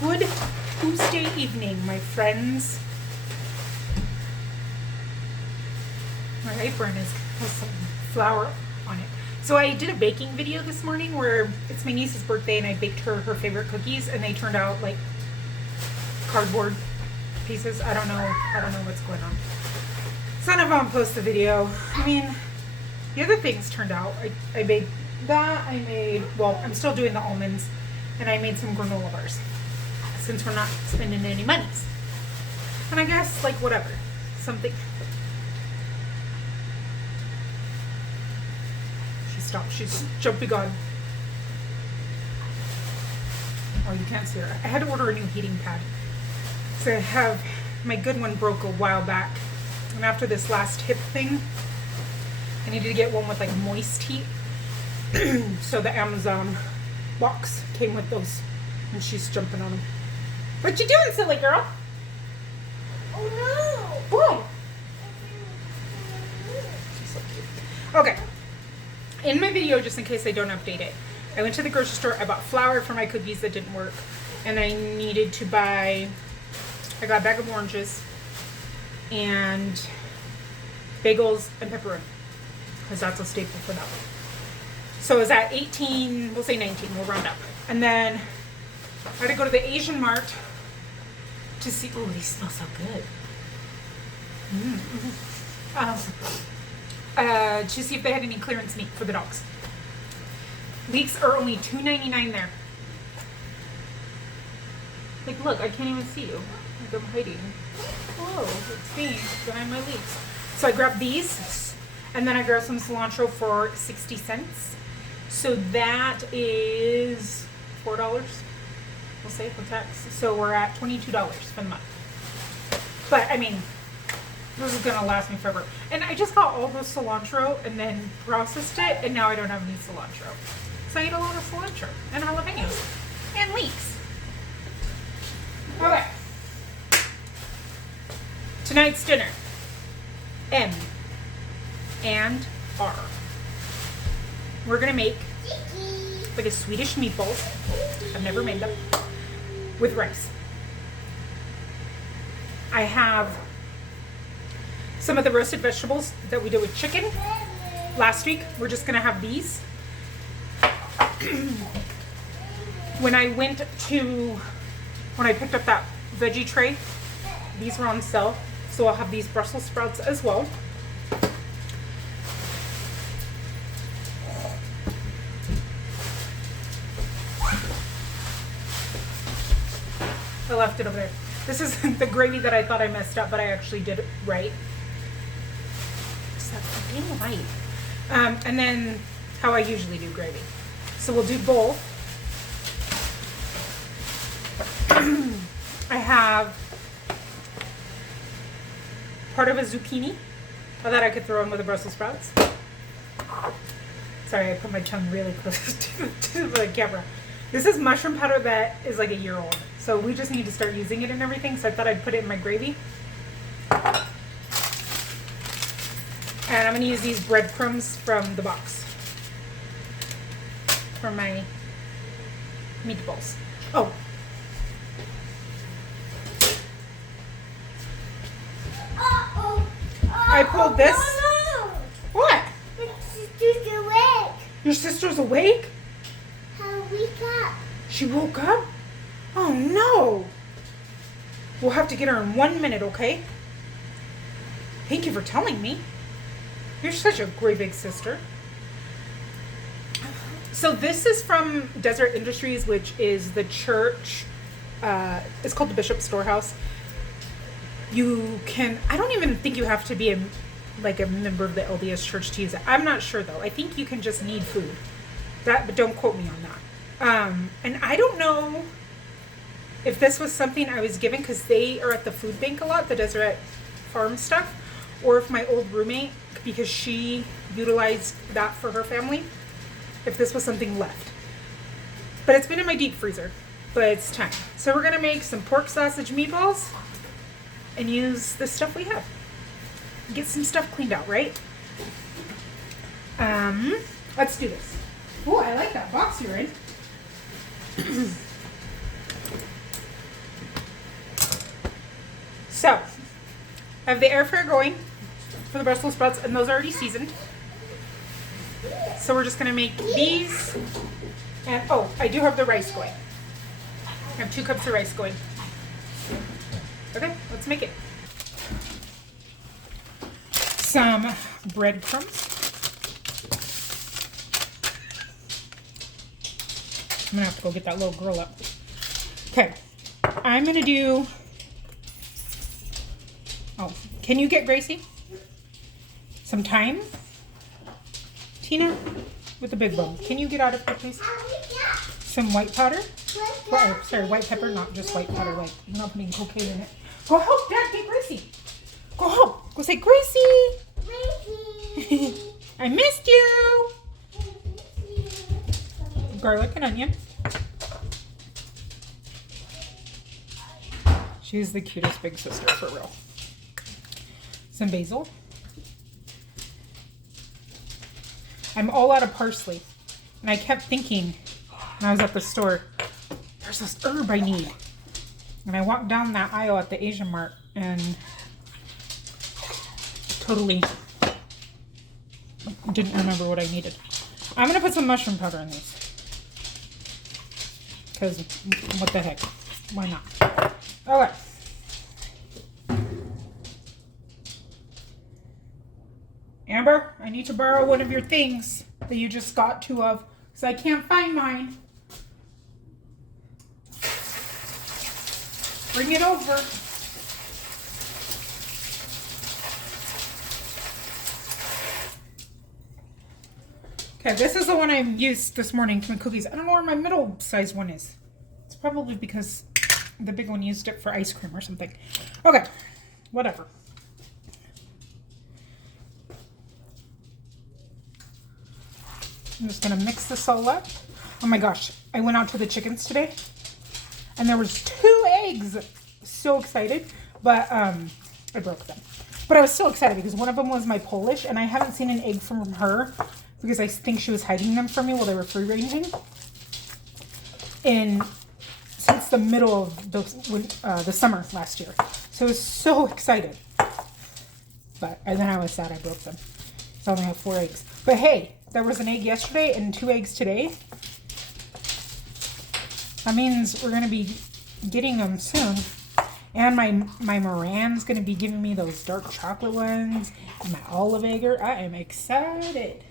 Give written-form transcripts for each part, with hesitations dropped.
Good Tuesday evening, my friends. My apron has some flour on it. So I did a baking video this morning where it's my niece's birthday and I baked her favorite cookies and they turned out like cardboard pieces. I don't know what's going on. So none of them post the video. I mean, the other things turned out. I baked that. I'm still doing the almonds and I made some granola bars since we're not spending any monies. And I guess like whatever, something. She stopped. She's jumping on. Oh, you can't see her. I had to order a new heating pad. So I have, my good one broke a while back. And after this last hip thing, I needed to get one with like moist heat. So the Amazon box came with those. And she's jumping on them. What you doing, silly girl? Oh no! What? She's so cute. Okay. In my video, just in case I don't update it, I went to the grocery store. I bought flour for my cookies that didn't work. And I needed to buy, I got a bag of oranges and bagels and pepperoni. Because that's a staple for that one. So it was at 18, we'll say 19, we'll round up. And then I had to go to the Asian Mart to see, oh, these smell so good. To see if they had any clearance meat for the dogs. Leeks are only $2.99 there. Like, look, I can't even see you. Like, I'm hiding. Hello, it's me behind my leeks. So I grabbed these, and then I grabbed some cilantro for 60 cents. So that is $4, we'll say, for tax. So we're at $22 for the month. But, I mean, this is gonna last me forever. And I just got all the cilantro and then processed it, and now I don't have any cilantro. So I eat a lot of cilantro and jalapenos and leeks. Okay. Tonight's dinner. M and R. We're gonna make like a Swedish meatballs. I've never made them. With rice. I have some of the roasted vegetables that we did with chicken last week. We're just gonna have these. When I picked up that veggie tray, these were on sale. So I'll have these Brussels sprouts as well. I left it over there. This is the gravy that I thought I messed up, but I actually did it right. Except for being white. And then how I usually do gravy. So we'll do both. I have part of a zucchini that I could throw in with the Brussels sprouts. Sorry, I put my tongue really close to the camera. This is mushroom powder that is like a year old. So we just need to start using it and everything. So I thought I'd put it in my gravy. And I'm going to use these breadcrumbs from the box for my meatballs. Oh. I pulled this. Oh, no. What? My sister's awake. Your sister's awake? How wake up? She woke up? Oh no. We'll have to get her in 1 minute, okay? Thank you for telling me. You're such a great big sister. So this is from Desert Industries, which is the church. It's called the Bishop Storehouse. You can, I don't even think you have to be a member of the LDS church to use it. I'm not sure though. I think you can just need food. But don't quote me on that. And I don't know if this was something I was given because they are at the food bank a lot, the Deseret Farm stuff, or if my old roommate, because she utilized that for her family, if this was something left. But it's been in my deep freezer, but it's time. So we're gonna make some pork sausage meatballs and use the stuff we have. Get some stuff cleaned out, right? Let's do this. Oh, I like that box you're in. I have the air fryer going for the Brussels sprouts, and those are already seasoned. So we're just gonna make these. And oh, I do have the rice going. I have 2 cups of rice going. Okay, let's make it. Some breadcrumbs. I'm gonna have to go get that little girl up. Okay, I'm gonna do. Oh, can you get Gracie some thyme? Tina, with the big bone. Can you get out of here, please? Some white powder. Oh, sorry, white pepper, not just white powder. Like, I'm not putting cocaine in it. Go help Dad get Gracie. Go help. Go say, Gracie. Gracie. I missed you. Garlic and onion. She's the cutest big sister, for real. Some basil. I'm all out of parsley. And I kept thinking when I was at the store, there's this herb I need. And I walked down that aisle at the Asian Mart and totally didn't remember what I needed. I'm going to put some mushroom powder in these. Because what the heck? Why not? Okay. Amber, I need to borrow one of your things that you just got 2 of, because I can't find mine. Bring it over. Okay, this is the one I used this morning to make cookies. I don't know where my middle-sized one is. It's probably because the big one used it for ice cream or something. Okay, whatever. I'm just gonna mix this all up. Oh my gosh, I went out to the chickens today and there was 2 eggs. So excited, but I broke them. But I was still excited because one of them was my Polish and I haven't seen an egg from her because I think she was hiding them from me while they were free ranging. And since the middle of the summer last year. So I was so excited. And then I was sad I broke them. So I only have 4 eggs. But hey, there was an egg yesterday and 2 eggs today. That means we're going to be getting them soon. And my Moran's going to be giving me those dark chocolate ones. And my olive egger. I am excited.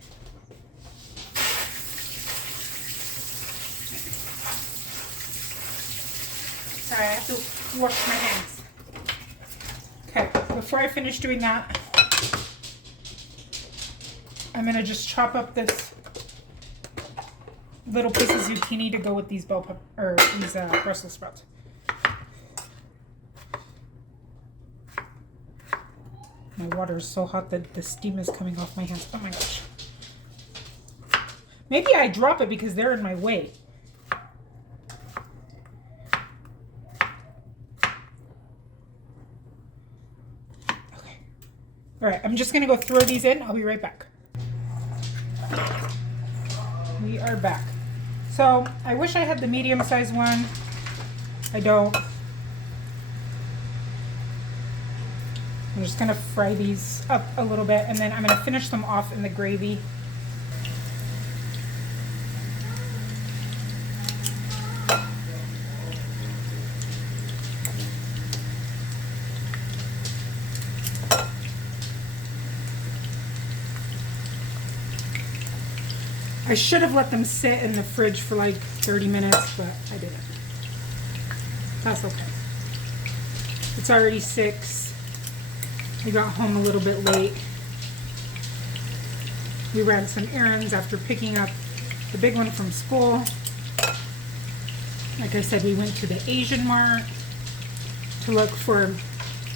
Sorry, I have to wash my hands. Okay, before I finish doing that, I'm going to just chop up this little piece of zucchini to go with these these Brussels sprouts. My water is so hot that the steam is coming off my hands. Oh my gosh. Maybe I drop it because they're in my way. Okay. All right, I'm just going to go throw these in. I'll be right back. We are back. So I wish I had the medium-sized one. I don't. I'm just gonna fry these up a little bit and then I'm gonna finish them off in the gravy. I should have let them sit in the fridge for like 30 minutes, but I didn't. That's okay. It's already 6. We got home a little bit late. We ran some errands after picking up the big one from school. Like I said, we went to the Asian Mart to look for,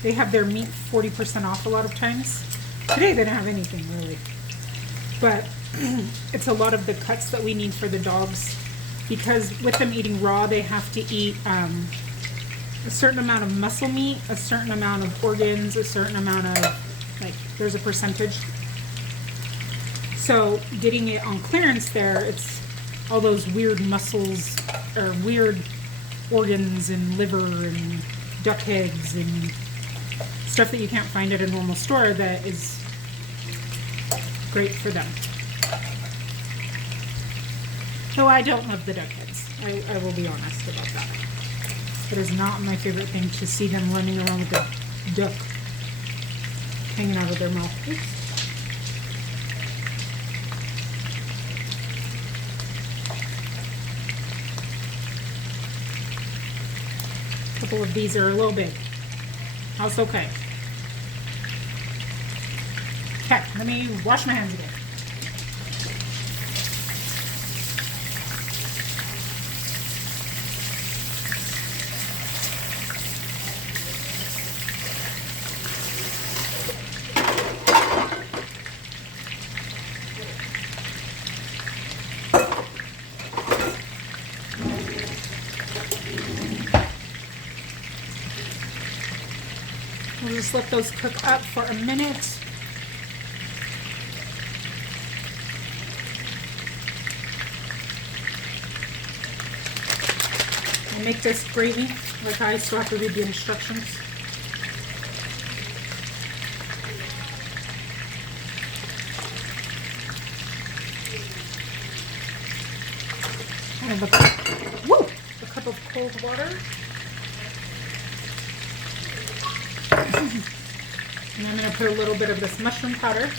they have their meat 40% off a lot of times. Today they don't have anything really. But it's a lot of the cuts that we need for the dogs because with them eating raw, they have to eat a certain amount of muscle meat, a certain amount of organs, a certain amount of, like, there's a percentage. So getting it on clearance there, it's all those weird muscles or weird organs and liver and duck heads and stuff that you can't find at a normal store that is great for them. Though I don't love the duck heads. I will be honest about that. It is not my favorite thing to see them running around with the duck hanging out of their mouth. Oops. A couple of these are a little big. That's okay. Okay, let me wash my hands again. We'll just let those cook up for a minute. And make this gravy like I still have to read the instructions. I have a cup of cold water. And I'm going to put a little bit of this mushroom powder.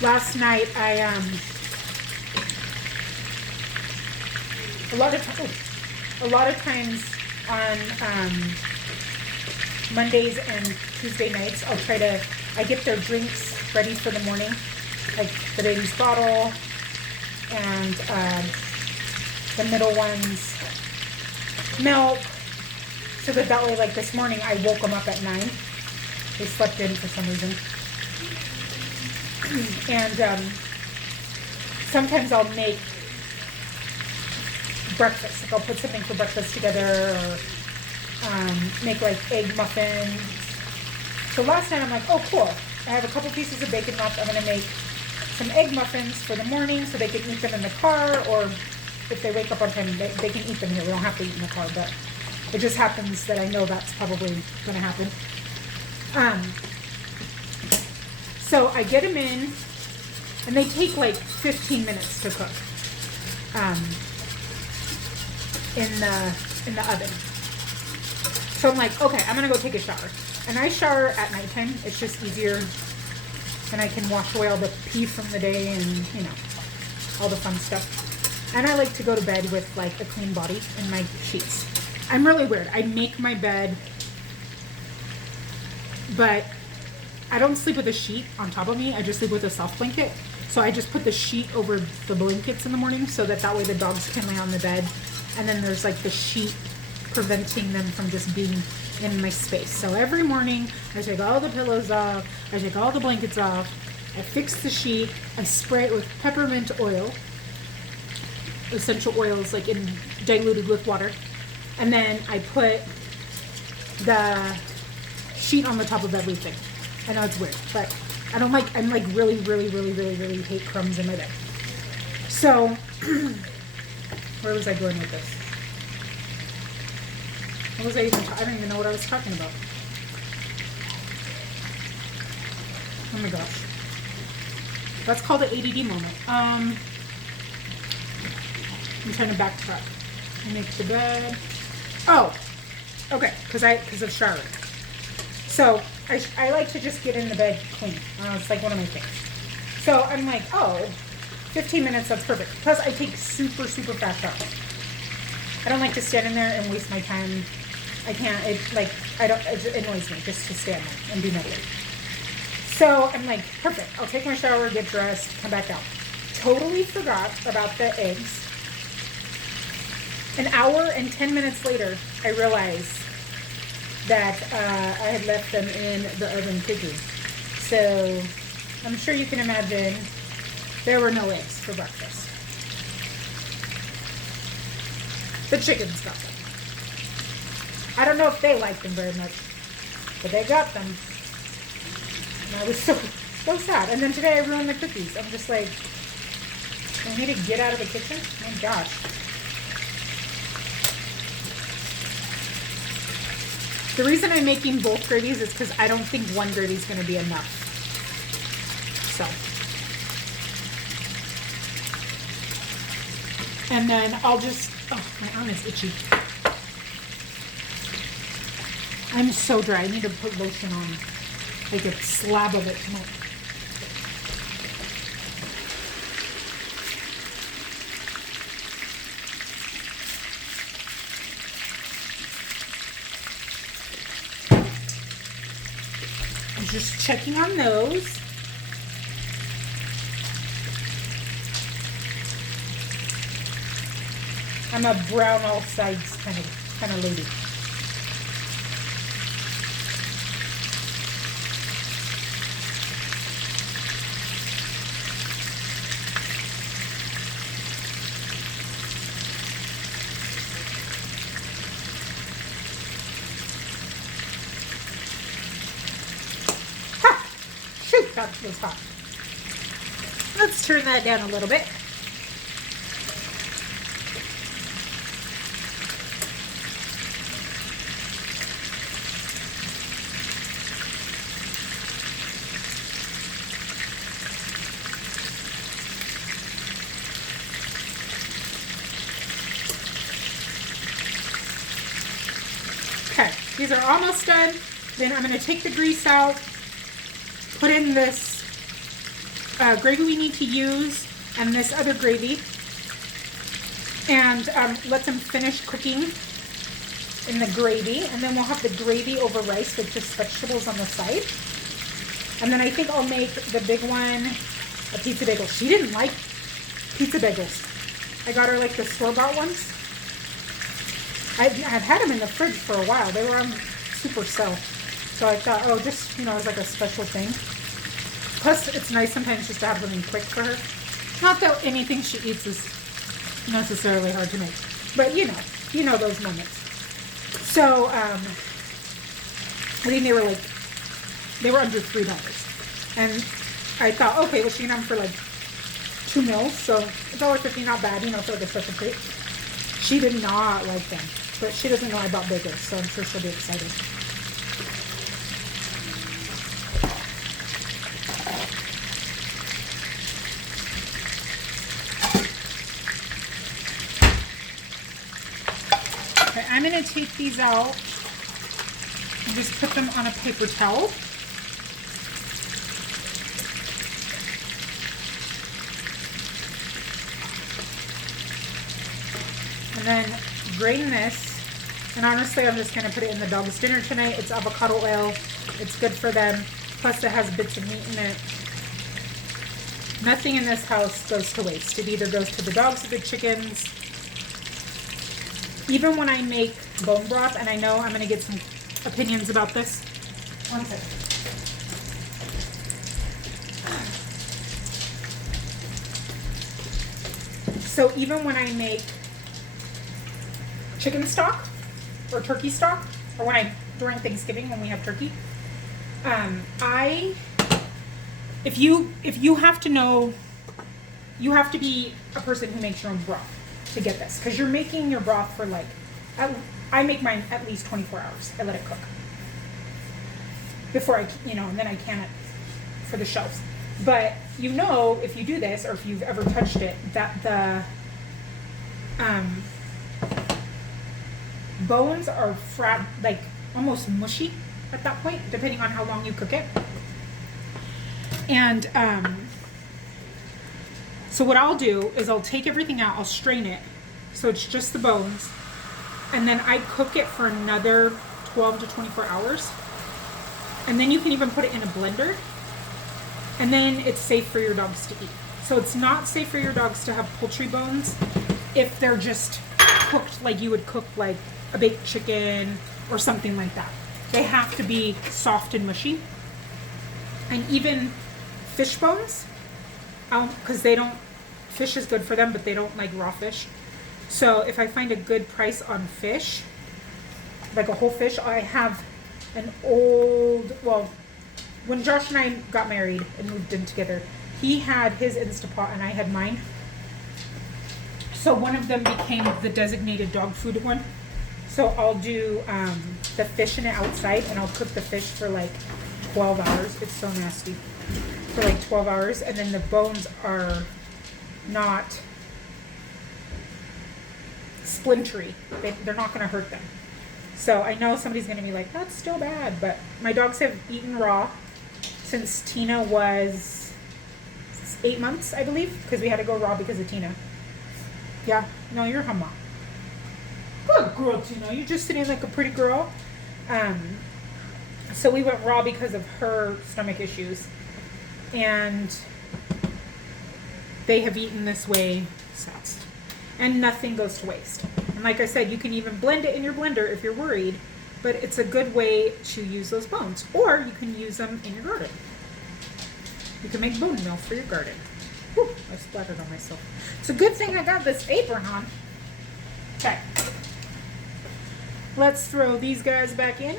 Last night a lot of times on Mondays and Tuesday nights, I get their drinks ready for the morning, like the baby's bottle and the middle one's milk, so that way, like this morning, I woke them up at 9. They slept in for some reason. And sometimes I'll make breakfast. Like I'll put something for breakfast together, or make like egg muffins. So last night I'm like, oh cool, I have a couple pieces of bacon left. I'm going to make some egg muffins for the morning so they can eat them in the car, or if they wake up on time, they can eat them here. We don't have to eat in the car, but it just happens that I know that's probably going to happen. So I get them in, and they take like 15 minutes to cook in the oven. So I'm like, okay, I'm gonna go take a shower. And I shower at nighttime. It's just easier, and I can wash away all the pee from the day and, you know, all the fun stuff. And I like to go to bed with like a clean body in my sheets. I'm really weird. I make my bed, but I don't sleep with a sheet on top of me. I just sleep with a soft blanket. So I just put the sheet over the blankets in the morning so that way the dogs can lay on the bed. And then there's like the sheet preventing them from just being in my space. So every morning I take all the pillows off. I take all the blankets off. I fix the sheet. I spray it with peppermint oil. Essential oils like diluted with water. And then I put the sheet on the top of everything. I know it's weird, but I'm like really hate crumbs in my bed. So, where was I going with this? What was I I don't even know what I was talking about. Oh my gosh. That's called an ADD moment. I'm trying to backtrack. I make the bed. Oh, okay, because of showering. So I like to just get in the bed clean. It's like one of my things. So I'm like, oh, 15 minutes, that's perfect. Plus I take super fast showers. I don't like to stand in there and waste my time. I can't, it annoys me just to stand there and do nothing. So I'm like, perfect. I'll take my shower, get dressed, come back out. Totally forgot about the eggs. An hour and 10 minutes later, I realized that I had left them in the oven cooking. So I'm sure you can imagine there were no eggs for breakfast. The chickens got them. I don't know if they like them very much, but they got them. And I was so sad. And then today I ruined the cookies. I'm just like, I need to get out of the kitchen? Oh my gosh. The reason I'm making both gravies is because I don't think one gravy is going to be enough. So. And then I'll just, oh, my arm is itchy. I'm so dry. I need to put lotion on, like a slab of it tonight. I'm just checking on those. I'm a brown all sides kind of lady. That was hot. Let's turn that down a little bit. Okay, these are almost done. Then I'm going to take the grease out. Put in this gravy we need to use and this other gravy, and let them finish cooking in the gravy, and then we'll have the gravy over rice with just vegetables on the side. And then I think I'll make the big one a pizza bagel. She didn't like pizza bagels. I got her like the store-bought ones. I've had them in the fridge for a while. They were on super sale. So I thought, oh, just, as like a special thing. Plus, it's nice sometimes just to have something quick for her. Not that anything she eats is necessarily hard to make. But, you know those moments. So, I think they were under $3. And I thought, okay, well, she can have them for like 2 meals. So, $1.50, not bad, for like a special treat. She did not like them. But she doesn't know I bought bigger, so I'm sure she'll be excited. Okay, I'm going to take these out and just put them on a paper towel. And then drain this. And honestly, I'm just going to put it in the dog's dinner tonight. It's avocado oil. It's good for them. Plus, it has bits of meat in it. Nothing in this house goes to waste. It either goes to the dogs or the chickens. Even when I make bone broth, and I know I'm going to get some opinions about this. One second. So even when I make chicken stock or turkey stock, or during Thanksgiving when we have turkey, if you have to know, you have to be a person who makes your own broth to get this, because you're making your broth for I make mine at least 24 hours. I let it cook before and then I can it for the shelves. But if you do this, or if you've ever touched it, that the bones are almost mushy at that point, depending on how long you cook it. And so what I'll do is I'll take everything out, I'll strain it, so it's just the bones, and then I cook it for another 12 to 24 hours. And then you can even put it in a blender, and then it's safe for your dogs to eat. So it's not safe for your dogs to have poultry bones if they're just cooked like you would cook like a baked chicken or something like that. They have to be soft and mushy. And even fish bones, because fish is good for them, but they don't like raw fish. So if I find a good price on fish, like a whole fish, I have an old, well, when Josh and I got married and moved in together, he had his Instapot and I had mine. So one of them became the designated dog food one. So I'll do the fish in it outside, and I'll cook the fish for like 12 hours. It's so nasty. For like 12 hours, and then the bones are not splintery. They're not going to hurt them. So I know somebody's going to be like, that's still bad, but my dogs have eaten raw since Tina was 8 months, I believe, because we had to go raw because of Tina. Yeah, no, you're a mom. Good girl, Tina. You're just sitting like a pretty girl. So we went raw because of her stomach issues. And they have eaten this way since. And nothing goes to waste. And like I said, you can even blend it in your blender if you're worried. But it's a good way to use those bones. Or you can use them in your garden. You can make bone meal for your garden. Whew, I splattered on myself. It's a good thing I got this apron on. Okay. Let's throw these guys back in.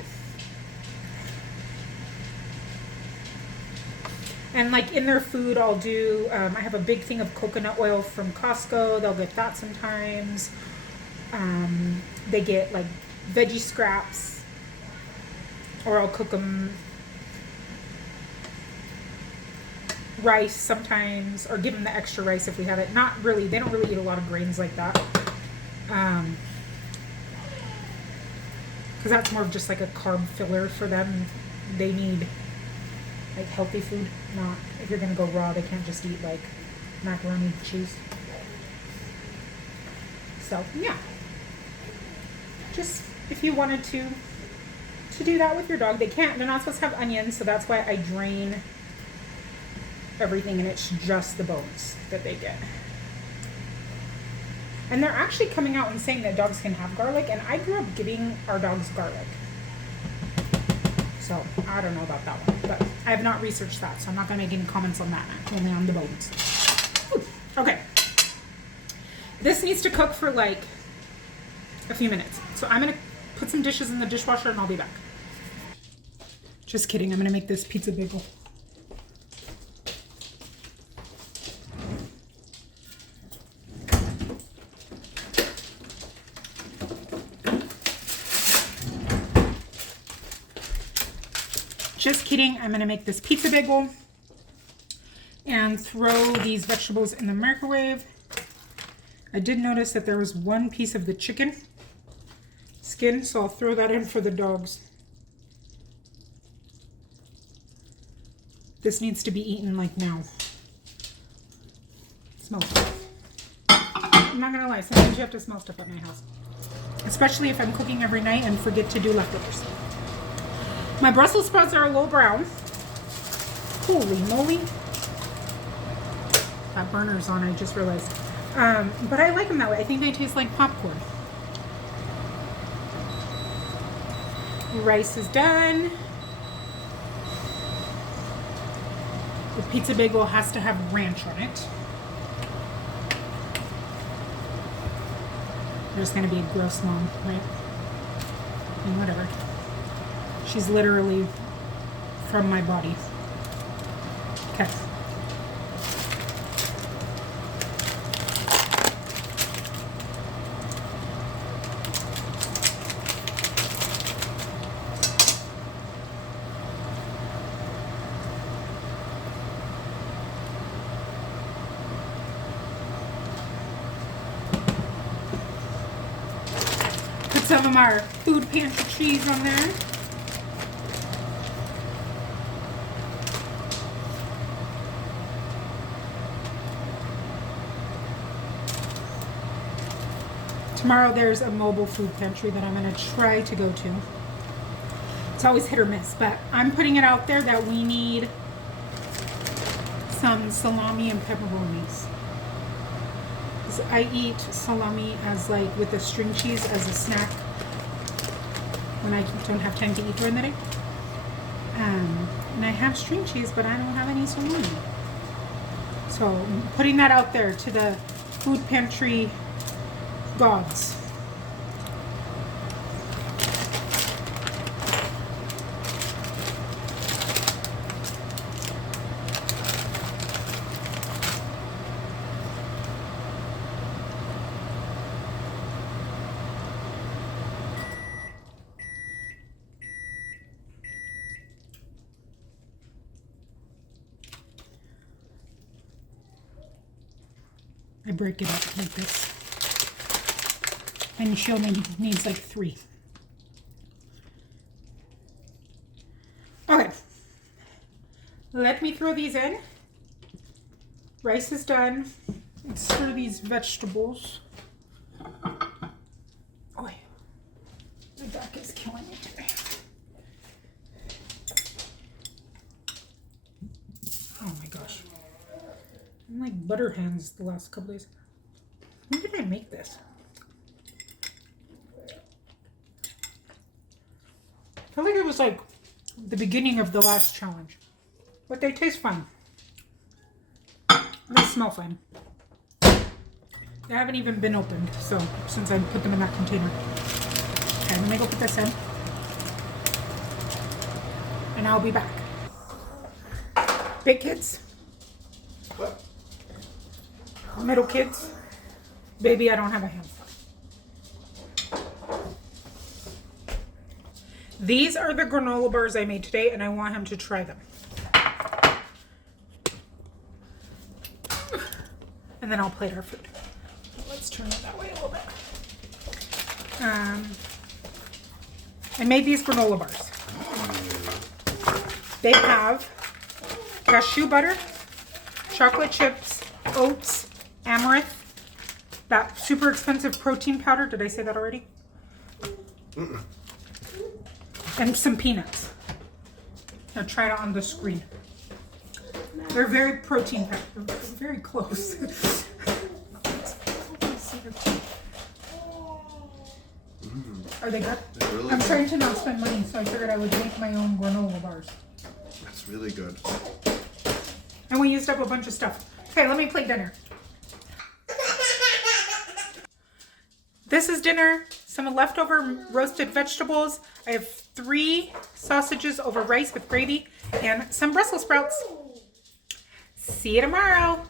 And like in their food, I'll do, I have a big thing of coconut oil from Costco. They'll get that sometimes. They get like veggie scraps, or I'll cook them rice sometimes, or give them the extra rice if we have it. Not really, they don't really eat a lot of grains like that. Because that's more of just like a carb filler for them. They need like healthy food, not, if you're gonna go raw, they can't just eat like macaroni and cheese. So yeah, just if you wanted to do that with your dog, they can't, they're not supposed to have onions, so that's why I drain everything and it's just the bones that they get. And they're actually coming out and saying that dogs can have garlic, and I grew up giving our dogs garlic. So I don't know about that one, but I have not researched that, so I'm not going to make any comments on that, only on the bones. Ooh, okay. This needs to cook for like a few minutes. So I'm going to put some dishes in the dishwasher and I'll be back. Just kidding, I'm going to make this pizza bagel. Just kidding, I'm gonna make this pizza bagel and throw these vegetables in the microwave. I did notice that there was one piece of the chicken skin, so I'll throw that in for the dogs. This needs to be eaten like now. Smell stuff. I'm not gonna lie, sometimes you have to smell stuff at my house. Especially if I'm cooking every night and forget to do leftovers. My Brussels sprouts are a little brown. Holy moly. That burner's on, I just realized. But I like them that way. I think they taste like popcorn. Rice is done. The pizza bagel has to have ranch on it. I'm just gonna be a gross mom, right? And whatever. She's literally from my body. Okay. Put some of our food pantry cheese on there. Tomorrow there's a mobile food pantry that I'm going to try to go to. It's always hit or miss, but I'm putting it out there that we need some salami and pepperonis. I eat salami as like with the string cheese as a snack when I don't have time to eat during the day. And I have string cheese, but I don't have any salami. So I'm putting that out there to the food pantry gods. I break it up like this. And she only needs like 3. Okay. Let me throw these in. Rice is done. Let's stir these vegetables. Oh, the duck is killing me today. Oh my gosh. I'm like butter hands the last couple days. When did I make this? I feel like it was like the beginning of the last challenge. But they taste fine. They smell fine. They haven't even been opened, so since I put them in that container. Okay, let me go put this in. And I'll be back. Big kids. What? Middle kids. Baby, I don't have a hand. These are the granola bars I made today, and I want him to try them. And then I'll plate our food. Let's turn it that way a little bit. I made these granola bars. They have cashew butter, chocolate chips, oats, amaranth, that super expensive protein powder. Did I say that already? And some peanuts. Now try it on the screen. They're very protein packed. They're very close. Are they good? Really I'm good. trying to not spend money, so I figured I would make my own granola bars. That's really good. And we used up a bunch of stuff. Okay, let me plate dinner. This is dinner. Some leftover roasted vegetables. I have 3 sausages over rice with gravy and some Brussels sprouts. See you tomorrow.